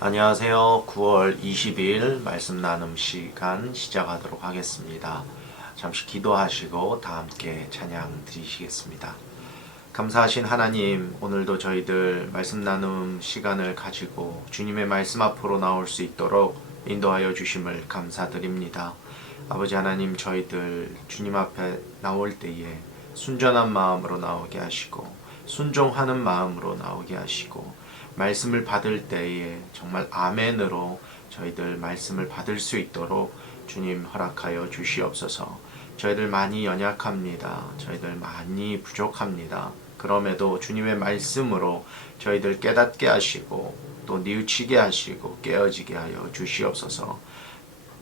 안녕하세요. 9월 20일 말씀 나눔 시간 시작하도록 하겠습니다. 잠시 기도하시고 다 함께 찬양 드리시겠습니다. 감사하신 하나님, 오늘도 저희들 말씀 나눔 시간을 가지고 주님의 말씀 앞으로 나올 수 있도록 인도하여 주심을 감사드립니다. 아버지 하나님, 저희들 주님 앞에 나올 때에 순전한 마음으로 나오게 하시고 순종하는 마음으로 나오게 하시고 말씀을 받을 때에 정말 아멘으로 저희들 말씀을 받을 수 있도록 주님 허락하여 주시옵소서. 저희들 많이 연약합니다. 저희들 많이 부족합니다. 그럼에도 주님의 말씀으로 저희들 깨닫게 하시고 또 뉘우치게 하시고 깨어지게 하여 주시옵소서.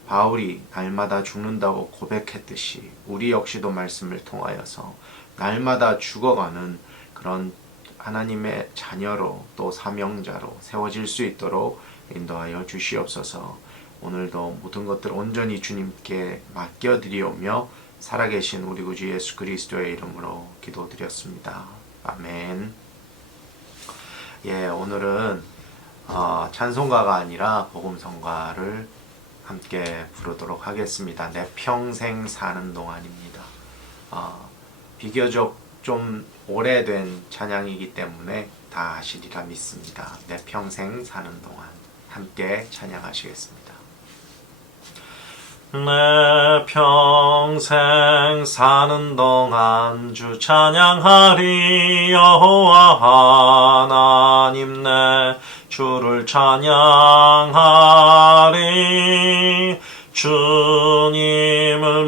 바울이 날마다 죽는다고 고백했듯이 우리 역시도 말씀을 통하여서 날마다 죽어가는 그런 하나님의 자녀로 또 사명자로 세워질 수 있도록 인도하여 주시옵소서. 오늘도 모든 것들 온전히 주님께 맡겨드리오며 살아계신 우리 구주 예수 그리스도의 이름으로 기도드렸습니다. 아멘. 오늘은 찬송가가 아니라 복음성가를 함께 부르도록 하겠습니다. 내 평생 사는 동안입니다. 비교적 좀 오래된 찬양이기 때문에 다 아시리라 믿습니다. 내 평생 사는 동안 함께 찬양하시겠습니다. 내 평생 사는 동안 주 찬양하리. 여호와 하나님 내 주를 찬양하리. 주님을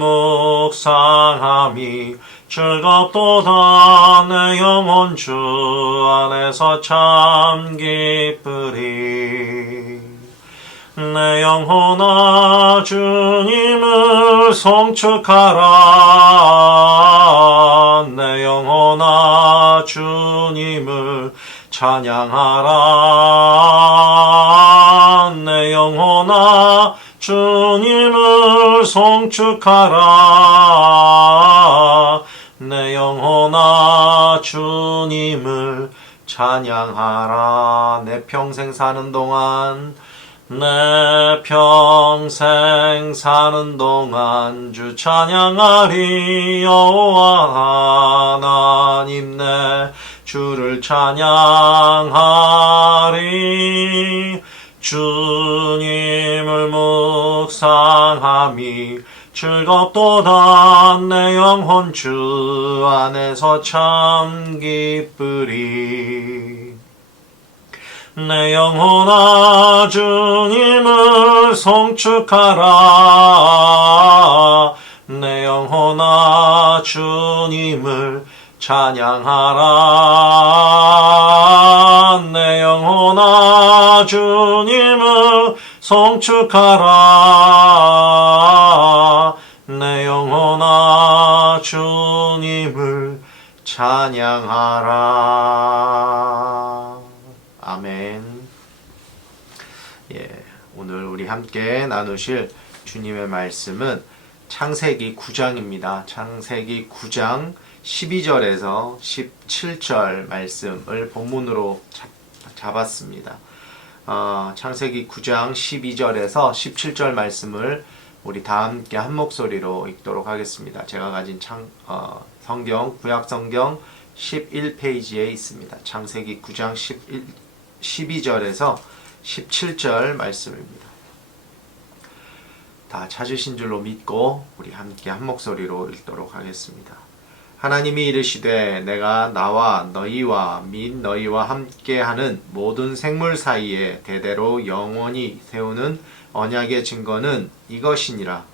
묵상함이 즐겁도다. 내 영혼 주 안에서 참 기쁘리. 내 영혼아 주님을 송축하라. 내 영혼아 주님을 찬양하라. 내 영혼아 주님을 송축하라. 내 영혼아 주님을 찬양하라. 내 평생 사는 동안 내 평생 사는 동안 주 찬양하리. 여호와 하나님 내 주를 찬양하리. 주님을 묵상함이 즐겁도다. 내 영혼 주 안에서 참 기쁘리. 내 영혼아 주님을 송축하라. 내 영혼아 주님을 찬양하라. 내 영혼아 주님을 송축하라. 내 영혼아 주님을 찬양하라. 아멘. 오늘 우리 함께 나누실 주님의 말씀은 창세기 9장입니다. 창세기 9장 12절에서 17절 말씀을 본문으로 잡았습니다. 창세기 9장 12절에서 17절 말씀을 우리 다 함께 한 목소리로 읽도록 하겠습니다. 제가 가진 성경, 구약성경 11페이지에 있습니다. 창세기 9장 12절에서 17절 말씀입니다. 다 찾으신 줄로 믿고 우리 함께 한 목소리로 읽도록 하겠습니다. 하나님이 이르시되 내가 나와 너희와 및 너희와 함께하는 모든 생물 사이에 대대로 영원히 세우는 언약의 증거는 이것이니라.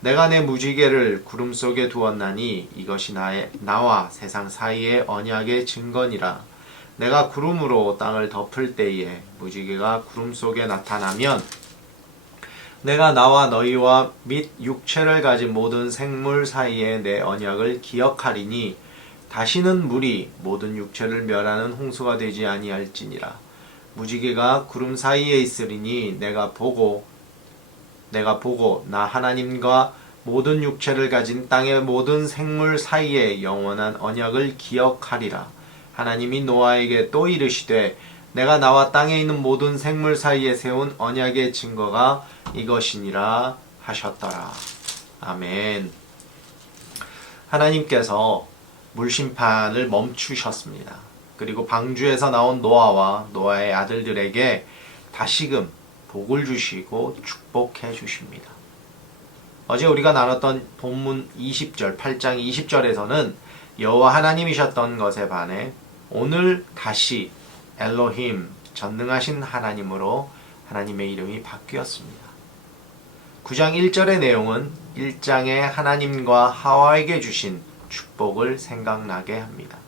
내가 내 무지개를 구름 속에 두었나니 이것이 나와 세상 사이의 언약의 증거니라. 내가 구름으로 땅을 덮을 때에 무지개가 구름 속에 나타나면 내가 나와 너희와 및 육체를 가진 모든 생물 사이에 내 언약을 기억하리니 다시는 물이 모든 육체를 멸하는 홍수가 되지 아니할지니라. 무지개가 구름 사이에 있으리니 내가 보고 나 하나님과 모든 육체를 가진 땅의 모든 생물 사이에 영원한 언약을 기억하리라. 하나님이 노아에게 또 이르시되 내가 나와 땅에 있는 모든 생물 사이에 세운 언약의 증거가 이것이니라 하셨더라. 아멘. 하나님께서 물심판을 멈추셨습니다. 그리고 방주에서 나온 노아와 노아의 아들들에게 다시금 복을 주시고 축복해 주십니다. 어제 우리가 나눴던 본문 20절, 8장 20절에서는 여호와 하나님이셨던 것에 반해 오늘 다시 엘로힘, 전능하신 하나님으로 하나님의 이름이 바뀌었습니다. 9장 1절의 내용은 1장에 하나님과 하와에게 주신 축복을 생각나게 합니다.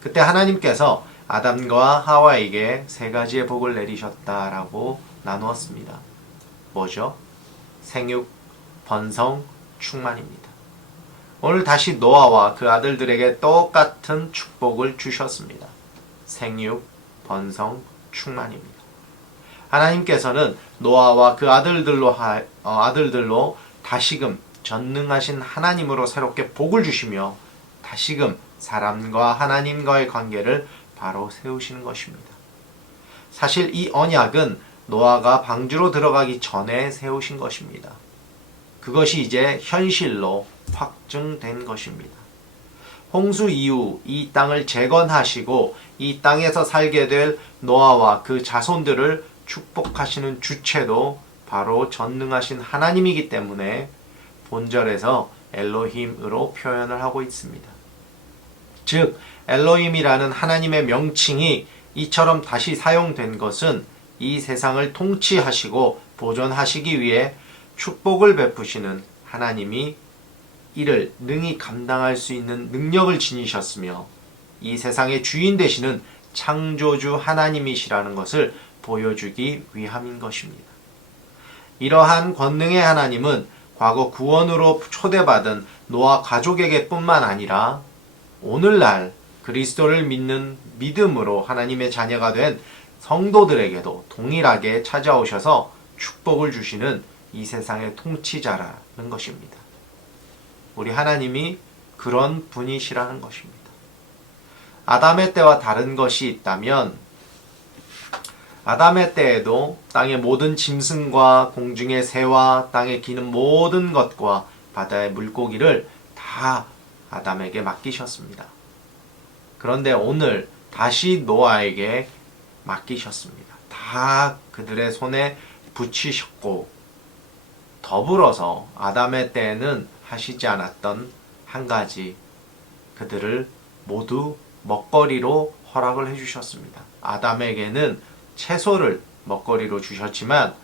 그때 하나님께서 아담과 하와에게 세 가지의 복을 내리셨다라고 나누었습니다. 뭐죠? 생육, 번성, 충만입니다. 오늘 다시 노아와 그 아들들에게 똑같은 축복을 주셨습니다. 생육, 번성, 충만입니다. 하나님께서는 노아와 그 아들들로 다시금 전능하신 하나님으로 새롭게 복을 주시며 다시금 사람과 하나님과의 관계를 바로 세우시는 것입니다. 사실 이 언약은 노아가 방주로 들어가기 전에 세우신 것입니다. 그것이 이제 현실로 확증된 것입니다. 홍수 이후 이 땅을 재건하시고 이 땅에서 살게 될 노아와 그 자손들을 축복하시는 주체도 바로 전능하신 하나님이기 때문에 본절에서 엘로힘으로 표현을 하고 있습니다. 즉 엘로힘이라는 하나님의 명칭이 이처럼 다시 사용된 것은 이 세상을 통치하시고 보존하시기 위해 축복을 베푸시는 하나님이 이를 능히 감당할 수 있는 능력을 지니셨으며 이 세상의 주인 되시는 창조주 하나님이시라는 것을 보여주기 위함인 것입니다. 이러한 권능의 하나님은 과거 구원으로 초대받은 노아 가족에게 뿐만 아니라 오늘날 그리스도를 믿는 믿음으로 하나님의 자녀가 된 성도들에게도 동일하게 찾아오셔서 축복을 주시는 이 세상의 통치자라는 것입니다. 우리 하나님이 그런 분이시라는 것입니다. 아담의 때와 다른 것이 있다면 아담의 때에도 땅의 모든 짐승과 공중의 새와 땅에 기는 모든 것과 바다의 물고기를 다 아담에게 맡기셨습니다. 그런데 오늘 다시 노아에게 맡기셨습니다. 다 그들의 손에 붙이셨고 더불어서 아담의 때에는 하시지 않았던 한 가지, 그들을 모두 먹거리로 허락을 해주셨습니다. 아담에게는 채소를 먹거리로 주셨지만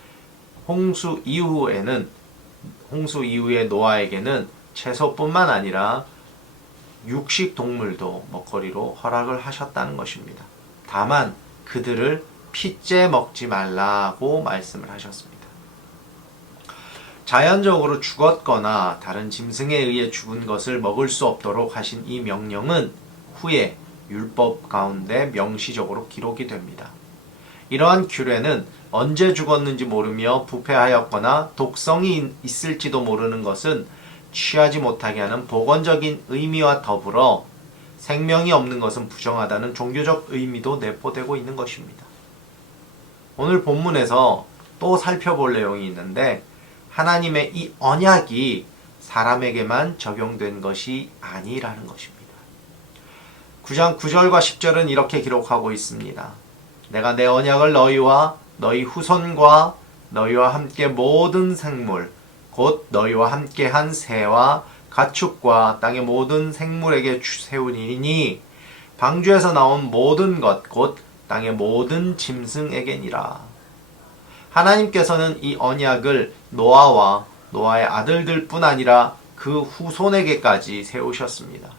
홍수 이후에 노아에게는 채소뿐만 아니라 육식 동물도 먹거리로 허락을 하셨다는 것입니다. 다만 그들을 핏째 먹지 말라고 말씀을 하셨습니다. 자연적으로 죽었거나 다른 짐승에 의해 죽은 것을 먹을 수 없도록 하신 이 명령은 후에 율법 가운데 명시적으로 기록이 됩니다. 이러한 규례는 언제 죽었는지 모르며 부패하였거나 독성이 있을지도 모르는 것은 취하지 못하게 하는 복원적인 의미와 더불어 생명이 없는 것은 부정하다는 종교적 의미도 내포되고 있는 것입니다. 오늘 본문에서 또 살펴볼 내용이 있는데 하나님의 이 언약이 사람에게만 적용된 것이 아니라는 것입니다. 9장 9절과 10절은 이렇게 기록하고 있습니다. 내가 내 언약을 너희와 너희 후손과 너희와 함께 모든 생물 곧 너희와 함께한 새와 가축과 땅의 모든 생물에게 세우니니 방주에서 나온 모든 것 곧 땅의 모든 짐승에게니라. 하나님께서는 이 언약을 노아와 노아의 아들들 뿐 아니라 그 후손에게까지 세우셨습니다.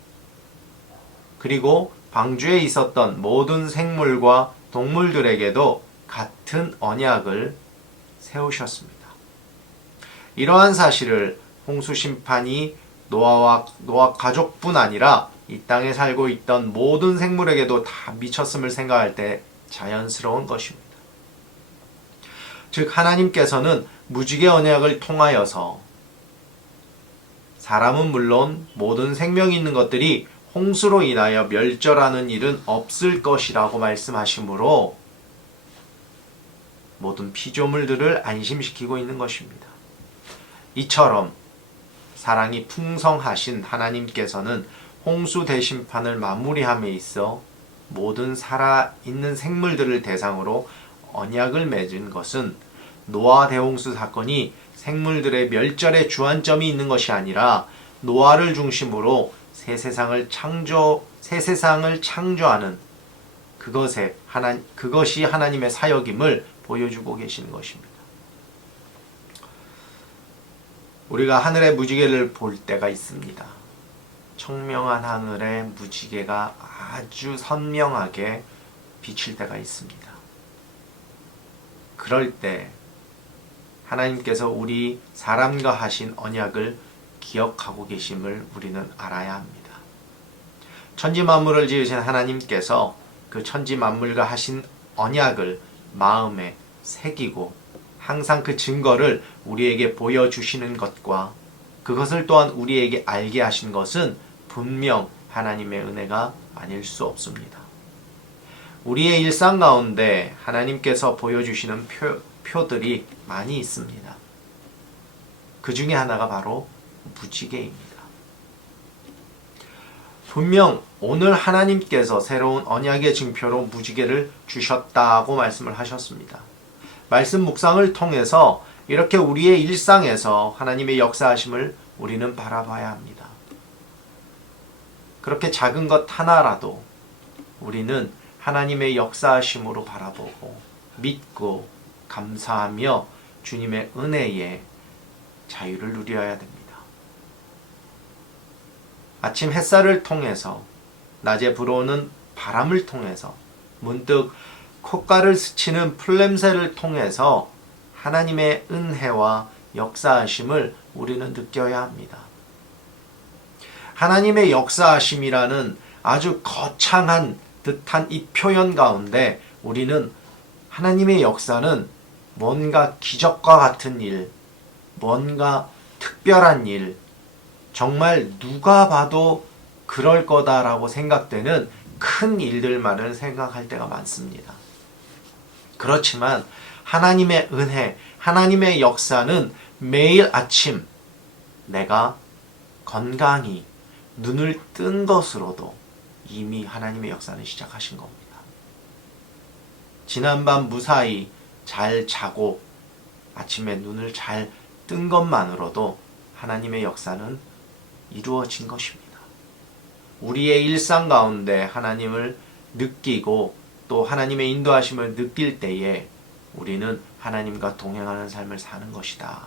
그리고 방주에 있었던 모든 생물과 동물들에게도 같은 언약을 세우셨습니다. 이러한 사실을 홍수 심판이 노아 가족뿐 아니라 이 땅에 살고 있던 모든 생물에게도 다 미쳤음을 생각할 때 자연스러운 것입니다. 즉 하나님께서는 무지개 언약을 통하여서 사람은 물론 모든 생명이 있는 것들이 홍수로 인하여 멸절하는 일은 없을 것이라고 말씀하시므로 모든 피조물들을 안심시키고 있는 것입니다. 이처럼 사랑이 풍성하신 하나님께서는 홍수 대심판을 마무리함에 있어 모든 살아있는 생물들을 대상으로 언약을 맺은 것은 노아 대홍수 사건이 생물들의 멸절의 주안점이 있는 것이 아니라 노아를 중심으로 새 세상을 창조하는 그것이 하나님의 사역임을 보여주고 계시는 것입니다. 우리가 하늘의 무지개를 볼 때가 있습니다. 청명한 하늘의 무지개가 아주 선명하게 비칠 때가 있습니다. 그럴 때 하나님께서 우리 사람과 하신 언약을 기억하고 계심을 우리는 알아야 합니다. 천지 만물을 지으신 하나님께서 그 천지 만물과 하신 언약을 마음에 새기고 항상 그 증거를 우리에게 보여주시는 것과 그것을 또한 우리에게 알게 하신 것은 분명 하나님의 은혜가 아닐 수 없습니다. 우리의 일상 가운데 하나님께서 보여주시는 표들이 많이 있습니다. 그 중에 하나가 바로 무지개입니다. 분명 오늘 하나님께서 새로운 언약의 증표로 무지개를 주셨다고 말씀을 하셨습니다. 말씀 묵상을 통해서 이렇게 우리의 일상에서 하나님의 역사하심을 우리는 바라봐야 합니다. 그렇게 작은 것 하나라도 우리는 하나님의 역사하심으로 바라보고 믿고 감사하며 주님의 은혜에 자유를 누려야 됩니다. 아침 햇살을 통해서 낮에 불어오는 바람을 통해서 문득 콧가를 스치는 풀냄새를 통해서 하나님의 은혜와 역사하심을 우리는 느껴야 합니다. 하나님의 역사하심이라는 아주 거창한 듯한 이 표현 가운데 우리는 하나님의 역사는 뭔가 기적과 같은 일, 뭔가 특별한 일, 정말 누가 봐도 그럴 거다라고 생각되는 큰 일들만을 생각할 때가 많습니다. 그렇지만 하나님의 은혜, 하나님의 역사는 매일 아침 내가 건강히 눈을 뜬 것으로도 이미 하나님의 역사는 시작하신 겁니다. 지난밤 무사히 잘 자고 아침에 눈을 잘 뜬 것만으로도 하나님의 역사는 이루어진 것입니다. 우리의 일상 가운데 하나님을 느끼고 또 하나님의 인도하심을 느낄 때에 우리는 하나님과 동행하는 삶을 사는 것이다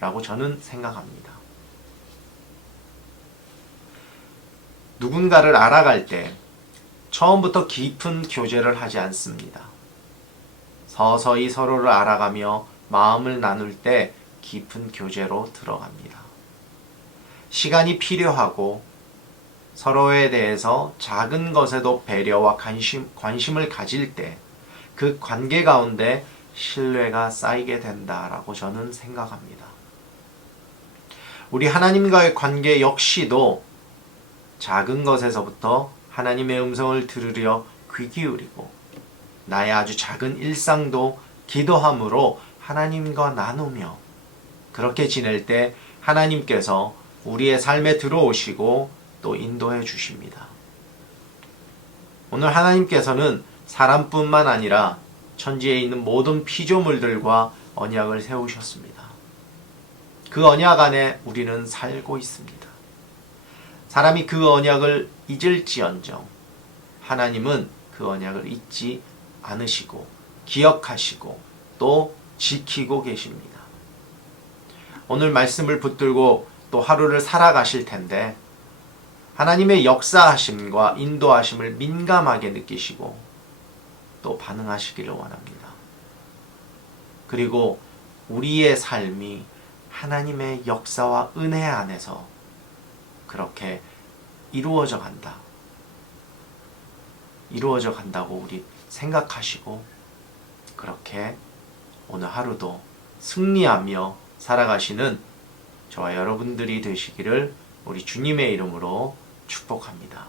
라고 저는 생각합니다. 누군가를 알아갈 때 처음부터 깊은 교제를 하지 않습니다. 서서히 서로를 알아가며 마음을 나눌 때 깊은 교제로 들어갑니다. 시간이 필요하고 서로에 대해서 작은 것에도 배려와 관심을 가질 때 그 관계 가운데 신뢰가 쌓이게 된다라고 저는 생각합니다. 우리 하나님과의 관계 역시도 작은 것에서부터 하나님의 음성을 들으려 귀 기울이고 나의 아주 작은 일상도 기도함으로 하나님과 나누며 그렇게 지낼 때 하나님께서 우리의 삶에 들어오시고 또 인도해 주십니다. 오늘 하나님께서는 사람뿐만 아니라 천지에 있는 모든 피조물들과 언약을 세우셨습니다. 그 언약 안에 우리는 살고 있습니다. 사람이 그 언약을 잊을지언정 하나님은 그 언약을 잊지 않으시고 기억하시고 또 지키고 계십니다. 오늘 말씀을 붙들고 또 하루를 살아가실 텐데 하나님의 역사하심과 인도하심을 민감하게 느끼시고 또 반응하시기를 원합니다. 그리고 우리의 삶이 하나님의 역사와 은혜 안에서 그렇게 이루어져 간다고 우리 생각하시고 그렇게 오늘 하루도 승리하며 살아가시는 저와 여러분들이 되시기를 우리 주님의 이름으로 축복합니다.